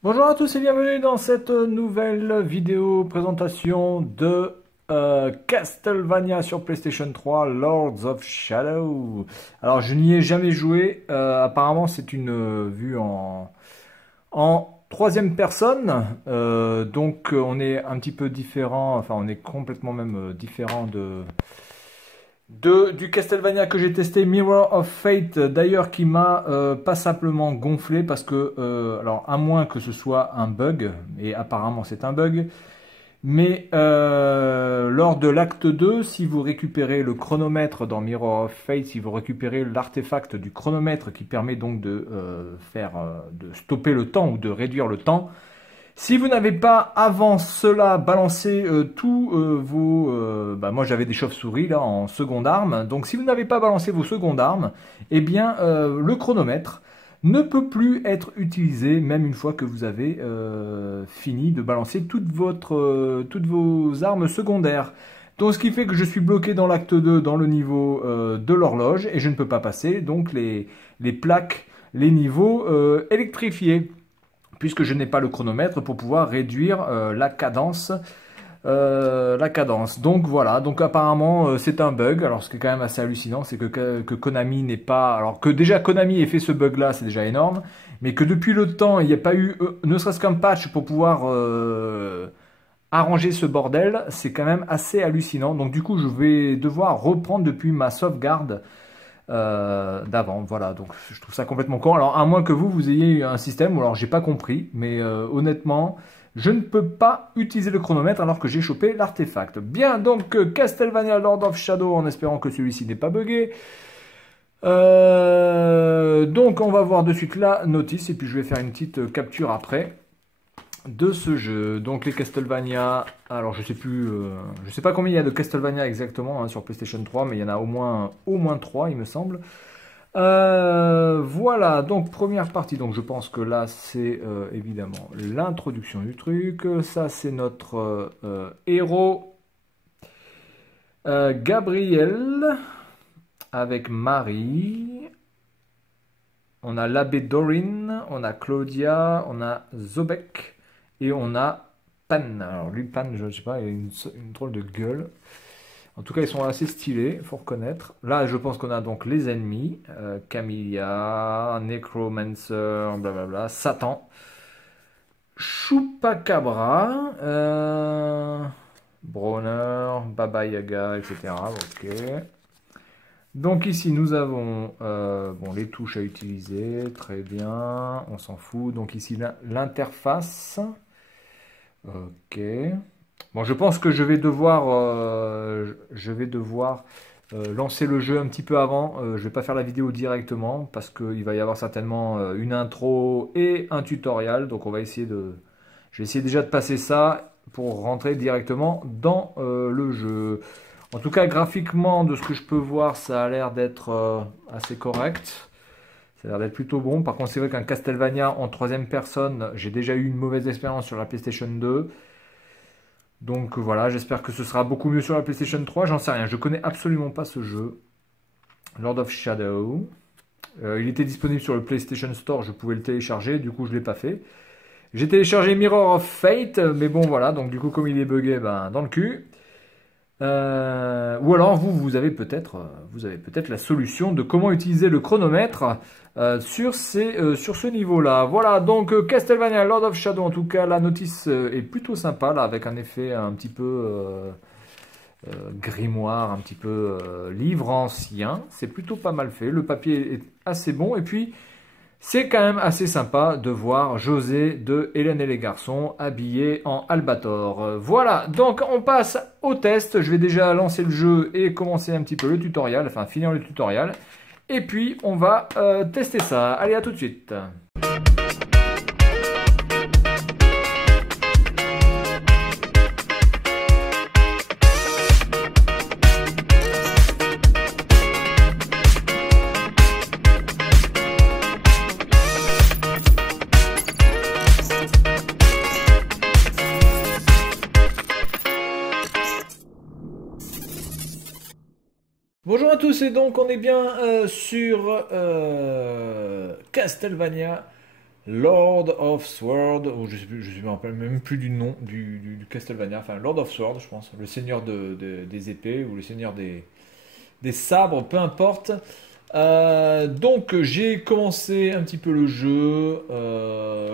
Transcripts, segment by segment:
Bonjour à tous et bienvenue dans cette nouvelle vidéo présentation de Castlevania sur PlayStation 3, Lords of Shadow. Alors je n'y ai jamais joué, apparemment c'est une vue en troisième personne, donc on est un petit peu différent, enfin on est complètement même différent du Castlevania que j'ai testé, Mirror of Fate, d'ailleurs qui m'a pas simplement gonflé parce que, alors à moins que ce soit un bug, et apparemment c'est un bug, mais lors de l'acte 2, si vous récupérez le chronomètre dans Mirror of Fate, si vous récupérez l'artefact du chronomètre qui permet donc de stopper le temps ou de réduire le temps, si vous n'avez pas avant cela balancé tous vos... moi j'avais des chauves-souris là en seconde arme, donc si vous n'avez pas balancé vos secondes armes, eh bien le chronomètre ne peut plus être utilisé même une fois que vous avez fini de balancer toutes vos armes secondaires. Donc ce qui fait que je suis bloqué dans l'acte 2 dans le niveau de l'horloge et je ne peux pas passer donc les plaques, les niveaux électrifiés puisque je n'ai pas le chronomètre pour pouvoir réduire la cadence. Donc voilà, donc apparemment c'est un bug. Alors ce qui est quand même assez hallucinant, c'est que Konami n'est pas... Alors que déjà Konami ait fait ce bug là, c'est déjà énorme, mais que depuis le temps, il n'y a pas eu ne serait-ce qu'un patch pour pouvoir arranger ce bordel, c'est quand même assez hallucinant. Donc du coup, je vais devoir reprendre depuis ma sauvegarde d'avant, voilà, donc je trouve ça complètement con. Alors à moins que vous ayez un système, ou alors j'ai pas compris, mais honnêtement, je ne peux pas utiliser le chronomètre alors que j'ai chopé l'artefact. Bien, donc Castlevania Lord of Shadow, en espérant que celui-ci n'est pas buggé. Donc on va voir de suite la notice, et puis je vais faire une petite capture après de ce jeu. Donc les Castlevania, alors je sais plus, je sais pas combien il y a de Castlevania exactement hein, sur PlayStation 3, mais il y en a au moins 3 il me semble. Voilà, donc première partie, donc je pense que là c'est évidemment l'introduction du truc. Ça c'est notre héros Gabriel avec Marie. On a l'abbé Dorin, on a Claudia, on a Zobek. Et on a Pan. Alors lui, Pan, je ne sais pas, il a une drôle de gueule. En tout cas, ils sont assez stylés, faut reconnaître. Là, je pense qu'on a donc les ennemis. Camilla, Necromancer, blablabla, Satan. Chupacabra, Bronner, Baba Yaga, etc. Ok. Donc ici, nous avons bon, les touches à utiliser. Très bien, on s'en fout. Donc ici, l'interface. Ok. Bon, je pense que je vais devoir lancer le jeu un petit peu avant. Je vais pas faire la vidéo directement parce qu'il va y avoir certainement une intro et un tutoriel. Donc on va essayer je vais essayer déjà de passer ça pour rentrer directement dans le jeu. En tout cas, graphiquement, de ce que je peux voir, ça a l'air d'être assez correct. Ça a l'air d'être plutôt bon. Par contre, c'est vrai qu'un Castlevania en troisième personne, j'ai déjà eu une mauvaise expérience sur la PlayStation 2. Donc voilà, j'espère que ce sera beaucoup mieux sur la PlayStation 3. J'en sais rien, je connais absolument pas ce jeu. Lord of Shadow. Il était disponible sur le PlayStation Store, je pouvais le télécharger, du coup je ne l'ai pas fait. J'ai téléchargé Mirror of Fate, mais bon voilà, donc du coup comme il est buggé, ben dans le cul. Ou alors vous avez peut-être la solution de comment utiliser le chronomètre sur ce niveau-là. Voilà, donc Castlevania Lord of Shadow, en tout cas la notice est plutôt sympa là, avec un effet un petit peu grimoire, un petit peu livre ancien. C'est plutôt pas mal fait, le papier est assez bon et puis c'est quand même assez sympa de voir José de Hélène et les garçons habillé en Albator. Voilà, donc on passe au test. Je vais déjà lancer le jeu et commencer un petit peu le tutoriel, enfin finir le tutoriel. Et puis on va tester ça. Allez, à tout de suite. Bonjour à tous, et donc on est bien sur Castlevania Lord of Sword, ou je me rappelle même plus du nom du Castlevania, enfin Lord of Sword, je pense, le seigneur des épées ou le seigneur des sabres, peu importe. Donc j'ai commencé un petit peu le jeu.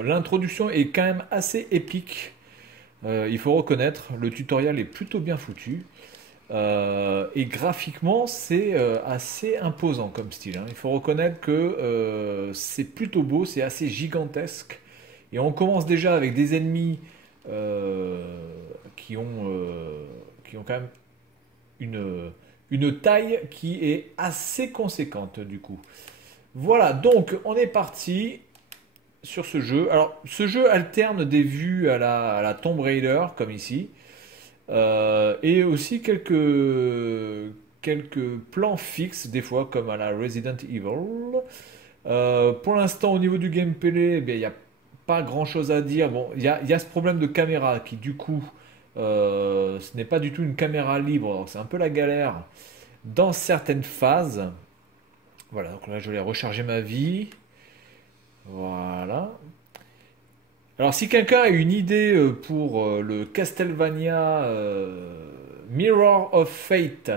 L'introduction est quand même assez épique. Il faut reconnaître, le tutoriel est plutôt bien foutu. Et graphiquement, c'est assez imposant comme style, hein. Il faut reconnaître que c'est plutôt beau, c'est assez gigantesque. Et on commence déjà avec des ennemis euh, qui ont quand même une, une taille qui est assez conséquente du coup. Voilà, donc on est parti sur ce jeu. Alors, ce jeu alterne des vues à la Tomb Raider, comme ici. Et aussi quelques plans fixes, des fois, comme à la Resident Evil. Pour l'instant, au niveau du gameplay, eh bien, il n'y a pas grand-chose à dire. Bon, il y a ce problème de caméra qui, du coup, ce n'est pas du tout une caméra libre. Donc, c'est un peu la galère dans certaines phases. Voilà, donc là, je vais recharger ma vie. Voilà. Alors, si quelqu'un a une idée pour le Castlevania Mirror of Fate,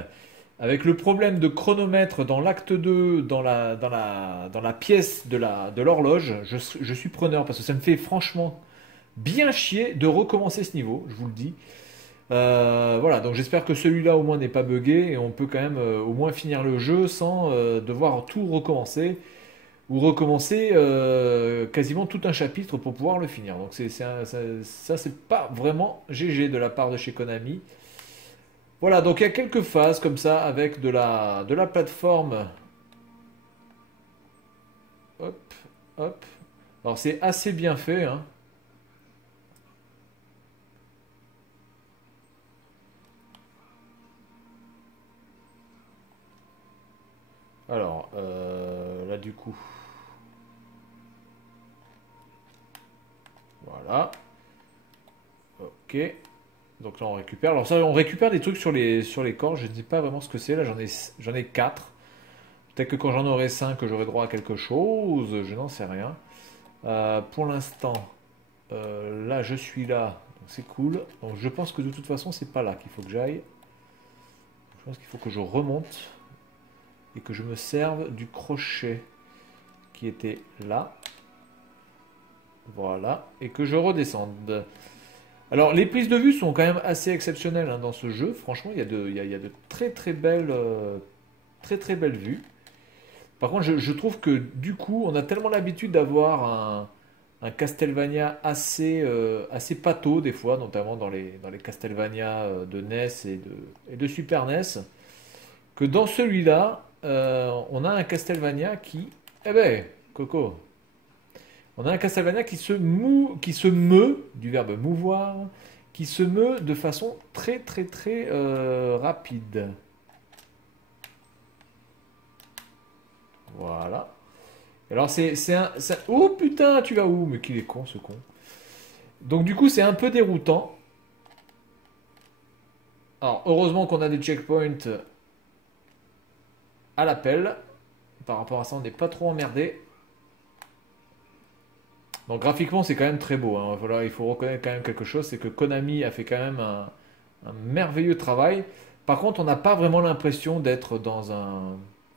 avec le problème de chronomètre dans l'acte 2, dans la pièce de l'horloge, je suis preneur parce que ça me fait franchement bien chier de recommencer ce niveau, je vous le dis. Voilà, donc j'espère que celui-là au moins n'est pas buggé et on peut quand même au moins finir le jeu sans devoir tout recommencer ou recommencer quasiment tout un chapitre pour pouvoir le finir. Donc ça c'est pas vraiment GG de la part de chez Konami. Voilà, donc il y a quelques phases comme ça avec de la plateforme. Hop, hop. Alors c'est assez bien fait, hein. Alors, là du coup, voilà. Ok. Donc là on récupère. Alors ça, on récupère des trucs sur les corps. Je ne sais pas vraiment ce que c'est. Là j'en ai 4. Peut-être que quand j'en aurai 5, j'aurai droit à quelque chose. Je n'en sais rien. Pour l'instant, là je suis là. Donc c'est cool. Donc je pense que de toute façon c'est pas là qu'il faut que j'aille. Je pense qu'il faut que je remonte et que je me serve du crochet qui était là. Voilà. Et que je redescende. Alors, les prises de vue sont quand même assez exceptionnelles hein, dans ce jeu. Franchement, il y a de très très belles vues. Par contre, je trouve que du coup, on a tellement l'habitude d'avoir un Castlevania assez pâteau des fois, notamment dans les Castlevania de NES et de Super NES, que dans celui-là, on a un Castlevania qui... Eh ben, Coco, on a un Castlevania qui se meut, du verbe mouvoir, qui se meut de façon très très très rapide. Voilà. Alors oh putain, tu vas où? Mais qu'il est con ce con. Donc du coup c'est un peu déroutant. Alors heureusement qu'on a des checkpoints à l'appel. Par rapport à ça on n'est pas trop emmerdé. Donc graphiquement c'est quand même très beau, hein. Voilà, il faut reconnaître quand même quelque chose, c'est que Konami a fait quand même un merveilleux travail. Par contre, on n'a pas vraiment l'impression d'être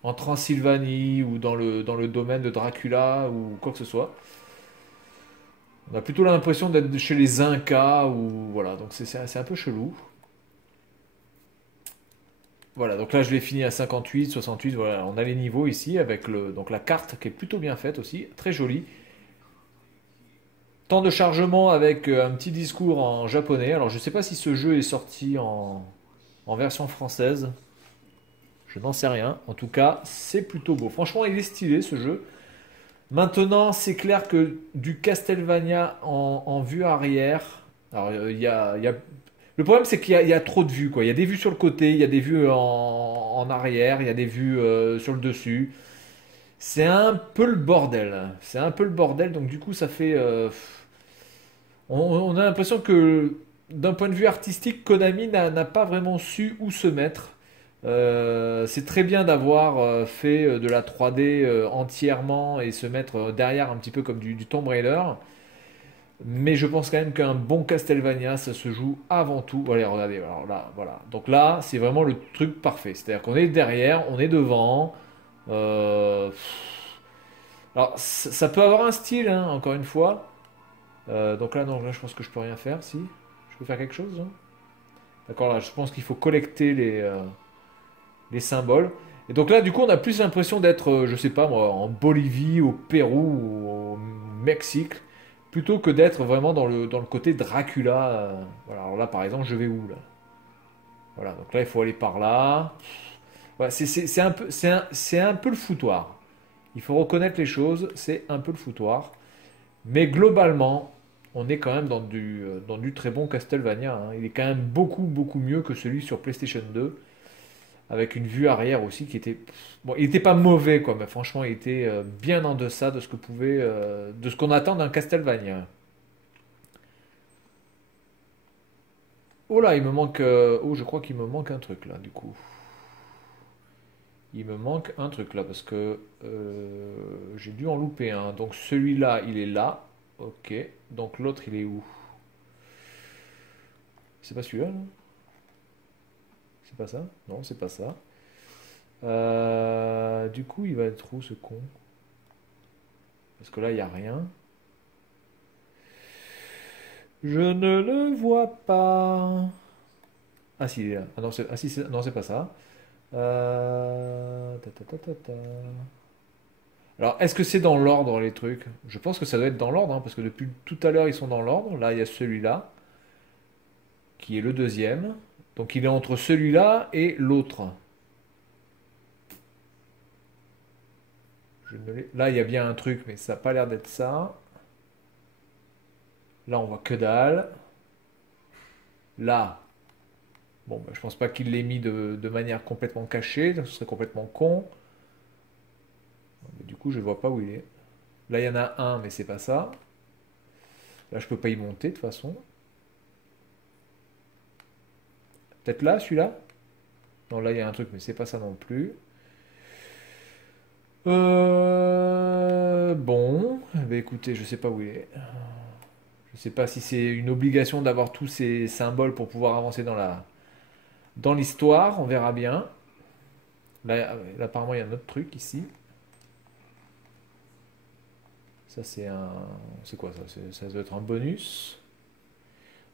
en Transylvanie ou dans le domaine de Dracula ou quoi que ce soit. On a plutôt l'impression d'être chez les Incas ou voilà, donc c'est un peu chelou. Voilà, donc là je l'ai fini à 58, 68, voilà, on a les niveaux ici avec donc la carte qui est plutôt bien faite aussi, très jolie. Temps de chargement avec un petit discours en japonais. Alors je ne sais pas si ce jeu est sorti en version française. Je n'en sais rien. En tout cas, c'est plutôt beau. Franchement, il est stylé ce jeu. Maintenant, c'est clair que du Castlevania en vue arrière. Alors il y a... Le problème, c'est qu'il y a trop de vues, quoi. Il y a des vues sur le côté, il y a des vues en arrière, il y a des vues sur le dessus. C'est un peu le bordel. C'est un peu le bordel. Donc du coup, ça fait... on a l'impression que d'un point de vue artistique, Konami n'a pas vraiment su où se mettre. C'est très bien d'avoir fait de la 3D entièrement et se mettre derrière un petit peu comme du Tomb Raider. Mais je pense quand même qu'un bon Castlevania, ça se joue avant tout. Allez, regardez, alors là, voilà. Donc là, c'est vraiment le truc parfait. C'est-à-dire qu'on est derrière, on est devant. Euh, Alors, ça peut avoir un style, hein, encore une fois. Donc là, non, là, je pense que je peux rien faire. Si, je peux faire quelque chose, hein. D'accord, là, je pense qu'il faut collecter les symboles. Et donc là, du coup, on a plus l'impression d'être, je sais pas moi, en Bolivie, au Pérou, ou au Mexique, plutôt que d'être vraiment dans le côté Dracula. Voilà, alors là, par exemple, je vais où là? Voilà, donc là, il faut aller par là. Voilà, c'est un peu, c'est un peu le foutoir. Il faut reconnaître les choses, c'est un peu le foutoir. Mais globalement, on est quand même dans du très bon Castlevania, hein. Il est quand même beaucoup, beaucoup mieux que celui sur PlayStation 2, avec une vue arrière aussi qui était... Bon, il n'était pas mauvais, quoi, mais franchement, il était bien en deçà de ce que de ce qu'on attend d'un Castlevania. Oh là, il me manque... Oh, je crois qu'il me manque un truc, là, du coup. Il me manque un truc, là, parce que j'ai dû en louper un. Donc celui-là, il est là. Ok. Donc l'autre, il est où? C'est pas celui-là, là? C'est pas ça? Non, c'est pas ça. Du coup, il va être où ce con? Parce que là, il n'y a rien. Je ne le vois pas. Ah si, il est là. Ah non, ah, si, non, c'est pas ça. Ta, ta, ta, ta, ta. Alors, est-ce que c'est dans l'ordre les trucs? Je pense que ça doit être dans l'ordre, hein, parce que depuis tout à l'heure, ils sont dans l'ordre. Là, il y a celui-là, qui est le deuxième. Donc, il est entre celui-là et l'autre. Là, il y a bien un truc, mais ça n'a pas l'air d'être ça. Là, on voit que dalle. Là, bon, bah, je pense pas qu'il l'ait mis de manière complètement cachée, ce serait complètement con. Mais du coup, je vois pas où il est. Là, il y en a un, mais c'est pas ça. Là, je peux pas y monter de toute façon. Peut-être là, celui-là? Non, là, il y a un truc, mais c'est pas ça non plus. Bon, eh ben, écoutez, je sais pas où il est. Je sais pas si c'est une obligation d'avoir tous ces symboles pour pouvoir avancer dans l'histoire. On verra bien. Là, apparemment, il y a un autre truc ici. Ça, c'est un. C'est quoi ça? Ça doit être un bonus.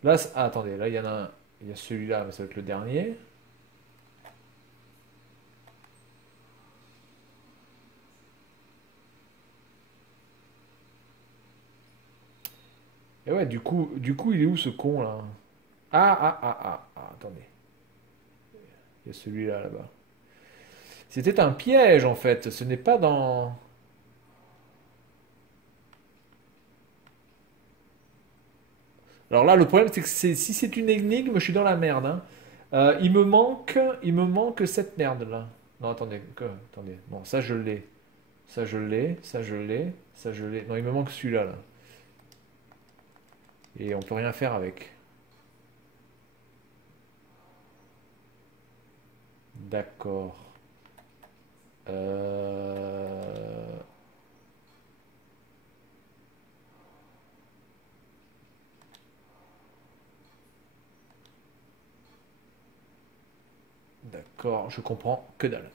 Là, attendez, là, il y en a un. Il y a celui-là, mais ça va être le dernier. Et ouais, du coup, il est où ce con là? Attendez. Il y a celui-là là-bas. C'était un piège en fait. Ce n'est pas dans. Alors là, le problème, c'est que si c'est une énigme, je suis dans la merde, hein. Il me manque cette merde là. Non, attendez, attendez. Non, ça je l'ai. Ça je l'ai. Ça je l'ai. Ça je l'ai. Non, il me manque celui-là là. Et on peut rien faire avec. D'accord. Euh, D'accord, je comprends que dalle,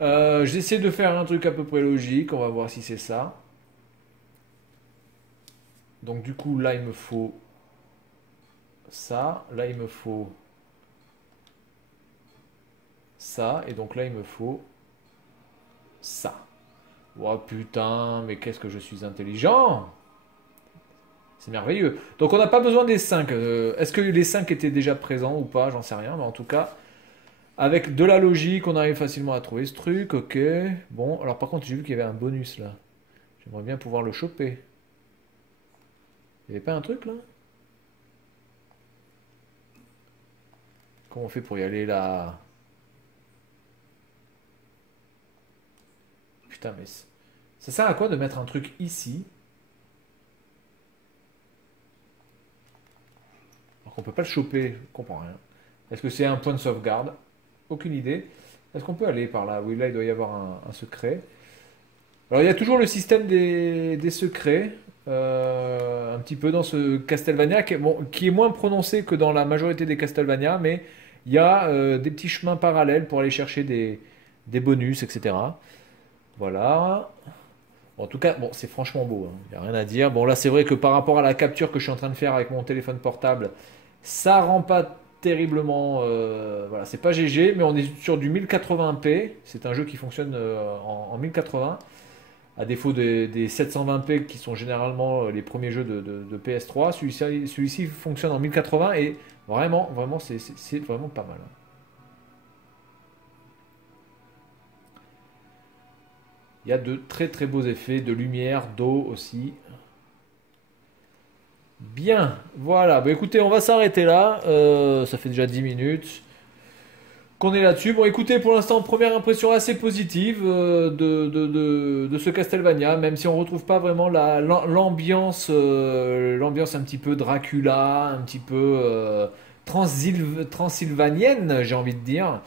hein. J'essaie de faire un truc à peu près logique. On va voir si c'est ça. Donc du coup, là, il me faut ça. Là, il me faut ça. Et donc là, il me faut ça. Oh putain, mais qu'est-ce que je suis intelligent! C'est merveilleux. Donc on n'a pas besoin des 5. Est-ce que les 5 étaient déjà présents ou pas? J'en sais rien. Mais en tout cas, avec de la logique, on arrive facilement à trouver ce truc. Ok. Bon, alors par contre, j'ai vu qu'il y avait un bonus là. J'aimerais bien pouvoir le choper. Il n'y avait pas un truc là? Comment on fait pour y aller là? Putain, mais ça sert à quoi de mettre un truc ici alors qu'on peut pas le choper? Je comprends rien. Est-ce que c'est un point de sauvegarde? aucune idée. Est-ce qu'on peut aller par là? Oui, là, il doit y avoir un secret. Alors, il y a toujours le système des secrets, un petit peu dans ce Castlevania, bon, qui est moins prononcé que dans la majorité des Castlevania, mais il y a des petits chemins parallèles pour aller chercher des bonus, etc. Voilà. En tout cas, bon, c'est franchement beau, hein. Il n'y a rien à dire. Bon, là, c'est vrai que par rapport à la capture que je suis en train de faire avec mon téléphone portable, ça rend pas terriblement. Voilà, c'est pas GG, mais on est sur du 1080p. C'est un jeu qui fonctionne en 1080, à défaut des 720p qui sont généralement les premiers jeux de PS3. Celui-ci fonctionne en 1080 et vraiment, vraiment, c'est vraiment pas mal, hein. Il y a de très très beaux effets, de lumière, d'eau aussi. Bien, voilà. Bah, écoutez, on va s'arrêter là. Ça fait déjà 10 minutes qu'on est là-dessus. Bon, écoutez, pour l'instant, première impression assez positive de ce Castlevania, même si on retrouve pas vraiment l'ambiance un petit peu Dracula, un petit peu transylvanienne, j'ai envie de dire.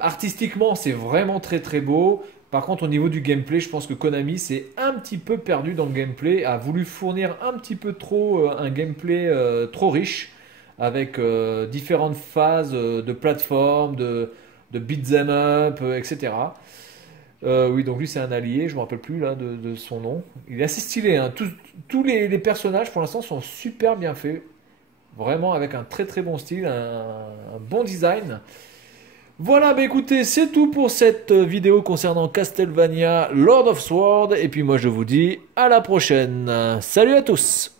Artistiquement, c'est vraiment très très beau. Par contre, au niveau du gameplay, je pense que Konami s'est un petit peu perdu dans le gameplay, a voulu fournir un petit peu trop un gameplay trop riche, avec différentes phases de plateforme, de beat'em up, etc. Oui, donc lui c'est un allié, je me rappelle plus là de son nom. Il est assez stylé, hein. Tous les personnages pour l'instant sont super bien faits, vraiment avec un très très bon style, un bon design. Voilà, bah écoutez, c'est tout pour cette vidéo concernant Castlevania Lord of Sword. Et puis moi je vous dis à la prochaine. Salut à tous!